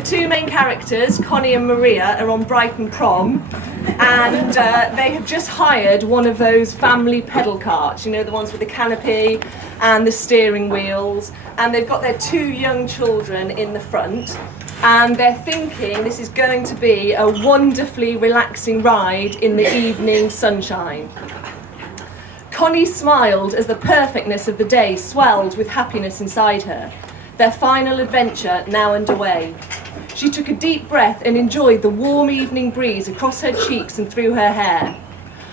The two main characters, Connie and Maria, are on Brighton prom, and they have just hired one of those family pedal carts, you know, the ones with the canopy and the steering wheels, and they've got their two young children in the front, and they're thinking this is going to be a wonderfully relaxing ride in the evening sunshine. Connie smiled as the perfectness of the day swelled with happiness inside her, their final adventure now underway. She took a deep breath and enjoyed the warm evening breeze across her cheeks and through her hair.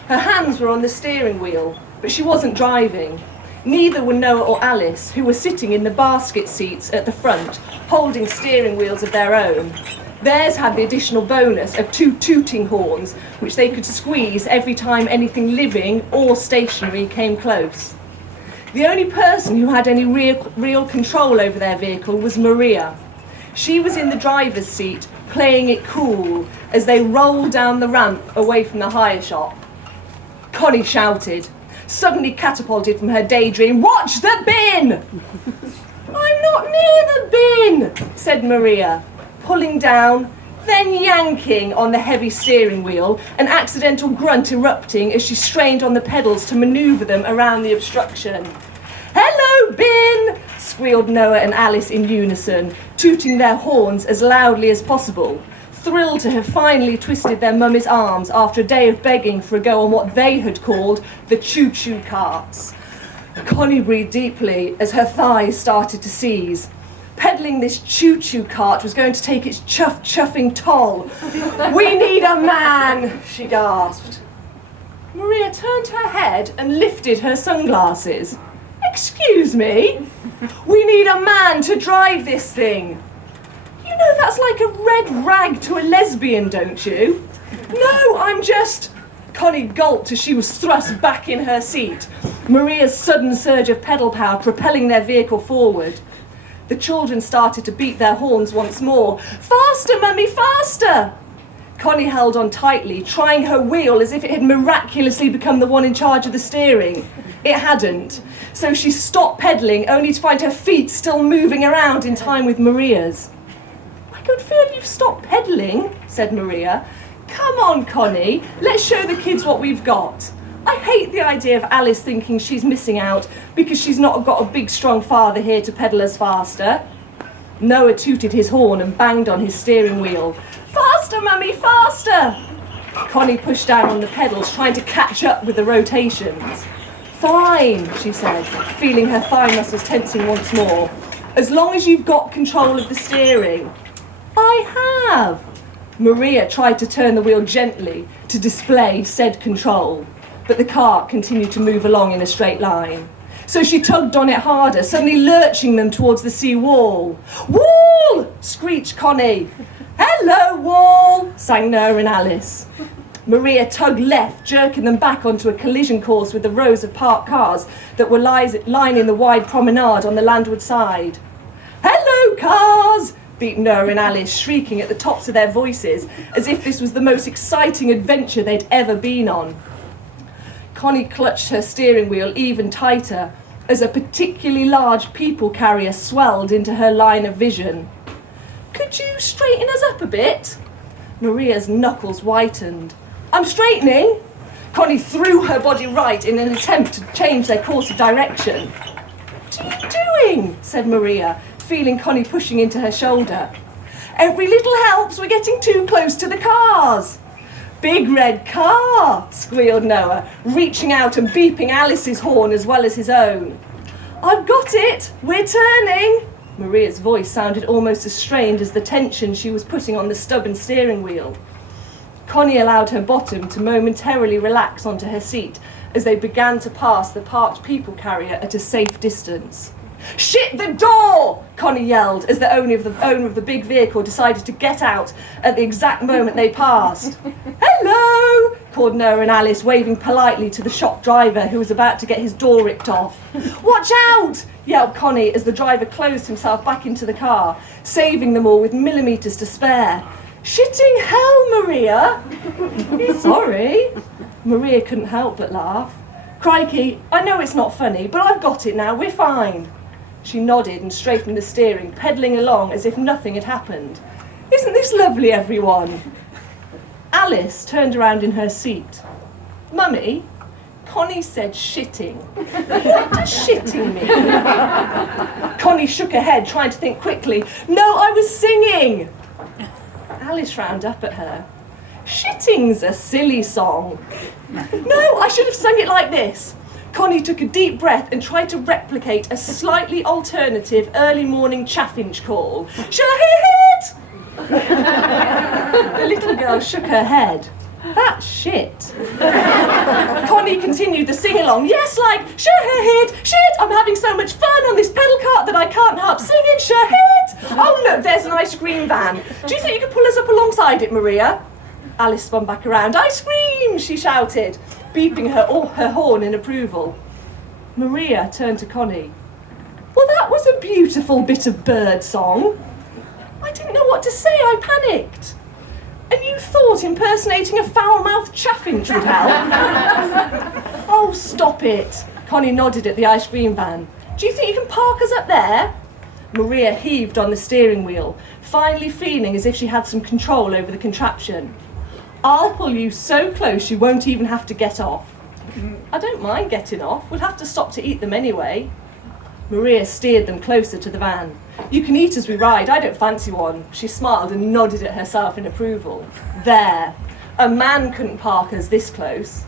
Her hands were on the steering wheel, but she wasn't driving. Neither were Noah or Alice, who were sitting in the basket seats at the front, holding steering wheels of their own. Theirs had the additional bonus of two tooting horns, which they could squeeze every time anything living or stationary came close. The only person who had any real control over their vehicle was Maria. She was in the driver's seat, playing it cool, as they rolled down the ramp away from the hire shop. Connie shouted, suddenly catapulted from her daydream, "Watch the bin!" "I'm not near the bin," said Maria, pulling down, then yanking on the heavy steering wheel, an accidental grunt erupting as she strained on the pedals to manoeuvre them around the obstruction. "Hello, bin!" squealed Noah and Alice in unison, tooting their horns as loudly as possible, thrilled to have finally twisted their mummy's arms after a day of begging for a go on what they had called the choo-choo carts. Connie breathed deeply as her thighs started to seize. Peddling this choo-choo cart was going to take its chuffing toll. "We need a man," she gasped. Maria turned her head and lifted her sunglasses. "Excuse me? We need a man to drive this thing. You know that's like a red rag to a lesbian, don't you?" "No, I'm just..." Connie gulped as she was thrust back in her seat, Maria's sudden surge of pedal power propelling their vehicle forward. The children started to beat their horns once more. "Faster, Mummy, faster!" Connie held on tightly, trying her wheel as if it had miraculously become the one in charge of the steering. It hadn't, so she stopped pedalling, only to find her feet still moving around in time with Maria's. "I can feel you've stopped pedalling," said Maria. "Come on, Connie, let's show the kids what we've got. I hate the idea of Alice thinking she's missing out because she's not got a big strong father here to pedal us faster." Noah tooted his horn and banged on his steering wheel. "Faster, Mummy, faster!" Connie pushed down on the pedals, trying to catch up with the rotations. "Fine," she said, feeling her thigh muscles tensing once more. "As long as you've got control of the steering." "I have." Maria tried to turn the wheel gently to display said control, but the cart continued to move along in a straight line. So she tugged on it harder, suddenly lurching them towards the sea wall. "Wall!" screeched Connie. "Hello, wall!" sang Noah and Alice. Maria tugged left, jerking them back onto a collision course with the rows of parked cars that were lining the wide promenade on the landward side. "Hello, cars!" beat Noah and Alice, shrieking at the tops of their voices, as if this was the most exciting adventure they'd ever been on. Connie clutched her steering wheel even tighter as a particularly large people carrier swelled into her line of vision. "Could you straighten us up a bit?" Maria's knuckles whitened. "I'm straightening." Connie threw her body right in an attempt to change their course of direction. "What are you doing?" said Maria, feeling Connie pushing into her shoulder. "Every little helps, we're getting too close to the cars." "Big red car," squealed Noah, reaching out and beeping Alice's horn as well as his own. "I've got it, we're turning." Maria's voice sounded almost as strained as the tension she was putting on the stubborn steering wheel. Connie allowed her bottom to momentarily relax onto her seat as they began to pass the parked people carrier at a safe distance. "Shit the door!" Connie yelled as the owner of the big vehicle decided to get out at the exact moment they passed. "Hello!" called Noah and Alice, waving politely to the shop driver who was about to get his door ripped off. "Watch out!" yelled Connie as the driver closed himself back into the car, saving them all with millimetres to spare. "Shitting hell, Maria!" "Sorry." Maria couldn't help but laugh. "Crikey, I know it's not funny, but I've got it now, we're fine." She nodded and straightened the steering, pedalling along as if nothing had happened. Isn't this lovely, everyone? Alice turned around in her seat. Mummy, Connie said shitting. What does shitting mean? Connie shook her head, trying to think quickly. No, I was singing. Alice frowned up at her. Shitting's a silly song. No, I should have sung it like this. Connie took a deep breath and tried to replicate a slightly alternative early morning chaffinch call. Shahid! The little girl shook her head. That's shit. Connie continued the sing-along. Yes, like, Shahid, shit, I'm having so much fun on this pedal cart that I can't help singing, Shahid. Oh, look, there's an ice cream van. Do you think you could pull us up alongside it, Maria? Alice spun back around. Ice cream, she shouted, beeping her horn in approval. Maria turned to Connie. Well, that was a beautiful bit of bird song. I didn't know what to say, I panicked. And you thought impersonating a foul-mouthed chaffinch would help? Oh, stop it. Connie nodded at the ice cream van. Do you think you can park us up there? Maria heaved on the steering wheel, finally feeling as if she had some control over the contraption. I'll pull you so close you won't even have to get off. I don't mind getting off. We'll have to stop to eat them anyway. Maria steered them closer to the van. You can eat as we ride, I don't fancy one. She smiled and nodded at herself in approval. There. A man couldn't park us this close.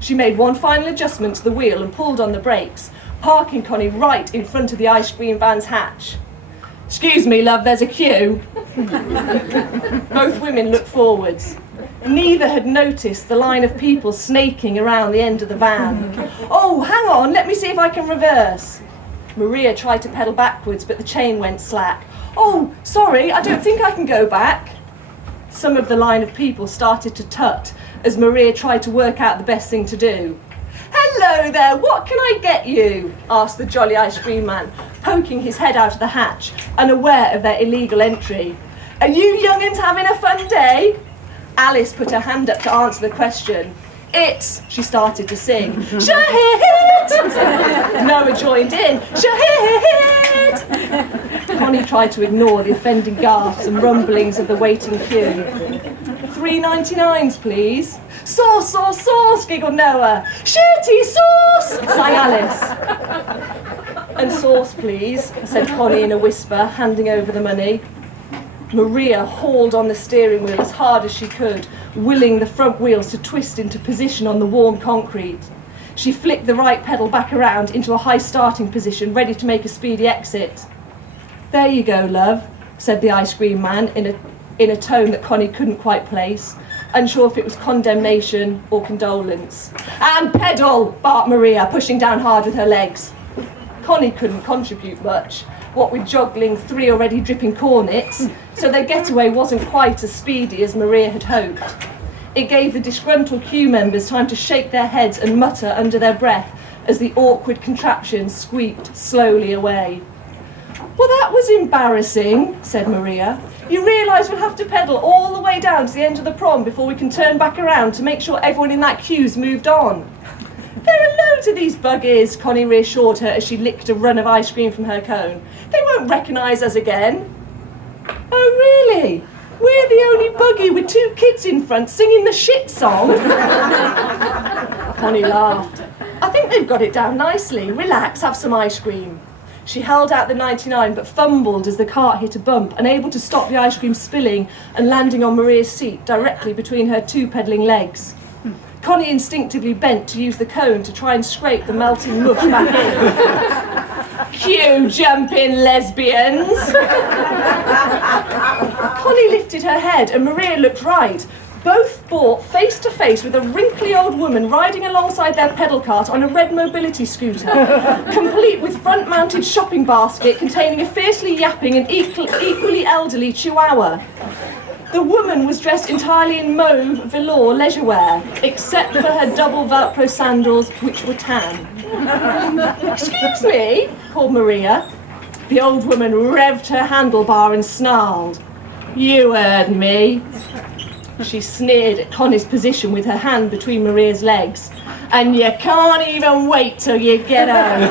She made one final adjustment to the wheel and pulled on the brakes, parking Connie right in front of the ice cream van's hatch. Excuse me, love, there's a queue. Both women looked forwards. Neither had noticed the line of people snaking around the end of the van. Oh, hang on, let me see if I can reverse. Maria tried to pedal backwards, but the chain went slack. Oh, sorry, I don't think I can go back. Some of the line of people started to tut as Maria tried to work out the best thing to do. Hello there, what can I get you? Asked the jolly ice cream man, poking his head out of the hatch, unaware of their illegal entry. Are you young'uns having a fun day? Alice put her hand up to answer the question. It's, she started to sing. Shahid! Noah joined in. Shahid! Connie tried to ignore the offending gasps and rumblings of the waiting queue. 3.99s, please. Sauce, sauce, sauce, giggled Noah. Shitty sauce, sang Alice. And sauce, please, said Connie in a whisper, handing over the money. Maria hauled on the steering wheel as hard as she could, willing the front wheels to twist into position on the warm concrete. She flicked the right pedal back around into a high starting position, ready to make a speedy exit. There you go, love, said the ice cream man in a tone that Connie couldn't quite place, unsure if it was condemnation or condolence. And pedal, barked Maria, pushing down hard with her legs. Connie couldn't contribute much, what with juggling 3 already dripping cornets, so their getaway wasn't quite as speedy as Maria had hoped. It gave the disgruntled queue members time to shake their heads and mutter under their breath as the awkward contraption squeaked slowly away. Well, that was embarrassing, said Maria. You realise we'll have to pedal all the way down to the end of the prom before we can turn back around to make sure everyone in that queue's moved on. There are loads of these buggies, Connie reassured her as she licked a run of ice cream from her cone. They won't recognise us again. Oh, really? We're the only buggy with 2 kids in front singing the shit song? Connie laughed. I think they've got it down nicely. Relax, have some ice cream. She held out the 99 but fumbled as the cart hit a bump, unable to stop the ice cream spilling and landing on Maria's seat directly between her 2 pedalling legs. Connie instinctively bent to use the cone to try and scrape the melting mush back in. Cue jumping lesbians! Connie lifted her head and Maria looked right. Both brought face to face with a wrinkly old woman riding alongside their pedal cart on a red mobility scooter, complete with front-mounted shopping basket containing a fiercely yapping and equally elderly chihuahua. The woman was dressed entirely in mauve velour leisure wear, except for her double Velcro sandals, which were tan. Excuse me, called Maria. The old woman revved her handlebar and snarled. You heard me. She sneered at Connie's position with her hand between Maria's legs. And you can't even wait till you get home.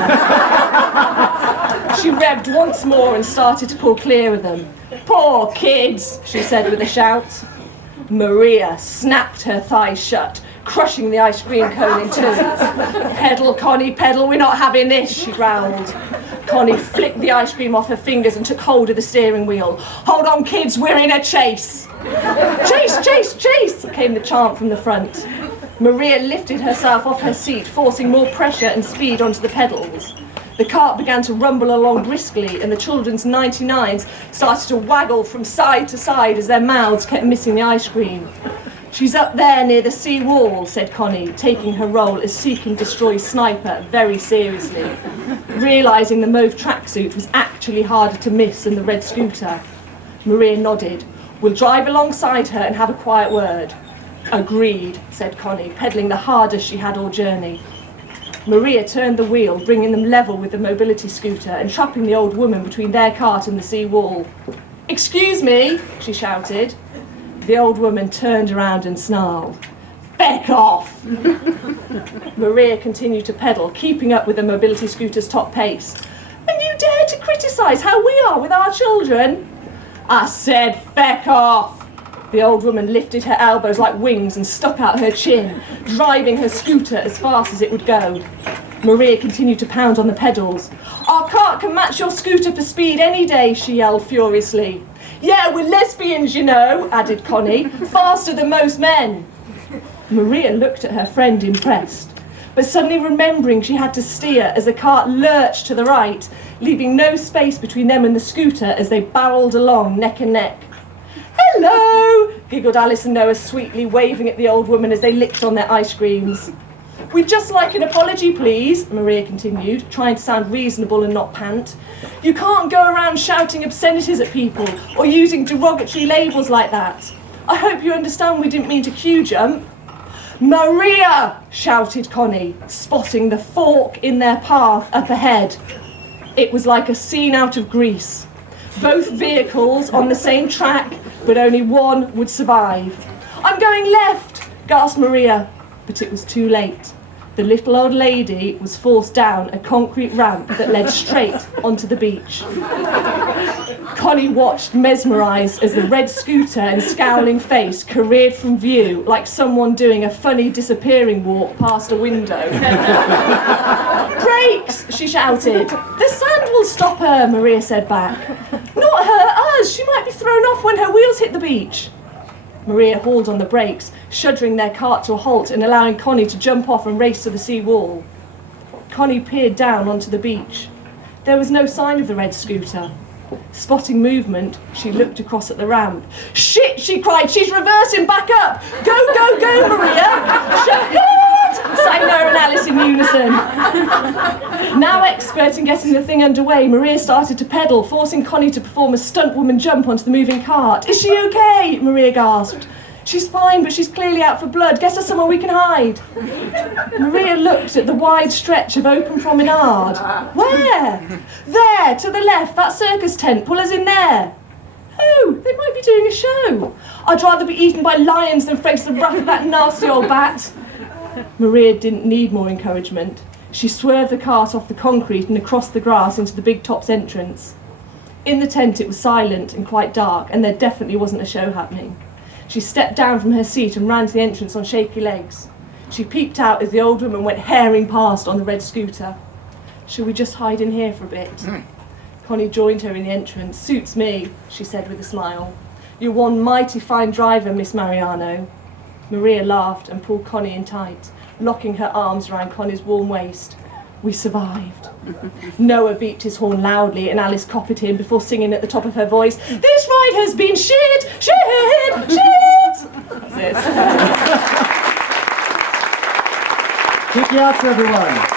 She revved once more and started to pull clear of them. Poor kids, she said with a shout. Maria snapped her thighs shut, crushing the ice cream cone in two. Pedal, Connie, pedal, we're not having this, she growled. Connie flicked the ice cream off her fingers and took hold of the steering wheel. Hold on, kids, we're in a chase. Chase, chase, chase, came the chant from the front. Maria lifted herself off her seat, forcing more pressure and speed onto the pedals. The cart began to rumble along briskly, and the children's 99s started to waggle from side to side as their mouths kept missing the ice cream. She's up there near the sea wall, said Connie, taking her role as seek and destroy sniper very seriously, realising the mauve tracksuit was actually harder to miss than the red scooter. Maria nodded. We'll drive alongside her and have a quiet word. Agreed, said Connie, pedalling the hardest she had all journey. Maria turned the wheel, bringing them level with the mobility scooter and trapping the old woman between their cart and the sea wall. Excuse me, she shouted. The old woman turned around and snarled. Feck off! Maria continued to pedal, keeping up with the mobility scooter's top pace. And you dare to criticise how we are with our children? I said feck off! The old woman lifted her elbows like wings and stuck out her chin, driving her scooter as fast as it would go. Maria continued to pound on the pedals. Our cart can match your scooter for speed any day, she yelled furiously. Yeah, we're lesbians, you know, added Connie, faster than most men. Maria looked at her friend impressed, but suddenly remembering she had to steer as the cart lurched to the right, leaving no space between them and the scooter as they barreled along neck and neck. Hello, giggled Alice and Noah sweetly, waving at the old woman as they licked on their ice creams. We'd just like an apology, please, Maria continued, trying to sound reasonable and not pant. You can't go around shouting obscenities at people or using derogatory labels like that. I hope you understand we didn't mean to queue jump. Maria, shouted Connie, spotting the fork in their path up ahead. It was like a scene out of Grease. Both vehicles on the same track, but only one would survive. I'm going left, gasped Maria, but it was too late. The little old lady was forced down a concrete ramp that led straight onto the beach. Connie watched mesmerised as the red scooter and scowling face careered from view like someone doing a funny disappearing walk past a window. Brakes, she shouted. The sand will stop her, Maria said back. Not her, us. She might be thrown off when her wheels hit the beach. Maria hauled on the brakes, shuddering their cart to a halt and allowing Connie to jump off and race to the sea wall. Connie peered down onto the beach. There was no sign of the red scooter. Spotting movement, she looked across at the ramp. Shit, she cried, she's reversing back up! Go, go, go, Maria! Shahid! Sang Noah and Alice in unison. Now expert in getting the thing underway, Maria started to pedal, forcing Connie to perform a stunt woman jump onto the moving cart. Is she okay? Maria gasped. She's fine, but she's clearly out for blood. Get her somewhere we can hide. Maria looked at the wide stretch of open promenade. Where? There, to the left, that circus tent. Pull us in there. Oh, they might be doing a show. I'd rather be eaten by lions than face the wrath of that nasty old bat. Maria didn't need more encouragement. She swerved the cart off the concrete and across the grass into the Big Top's entrance. In the tent it was silent and quite dark, and there definitely wasn't a show happening. She stepped down from her seat and ran to the entrance on shaky legs. She peeped out as the old woman went herring past on the red scooter. Shall we just hide in here for a bit? Connie joined her in the entrance. Suits me, she said with a smile. You're one mighty fine driver, Miss Mariano. Maria laughed and pulled Connie in tight, locking her arms around Connie's warm waist. We survived. Noah beeped his horn loudly and Alice copied him before singing at the top of her voice, This ride has been shit, shit, shit! That's it. Kiki Archer, everyone.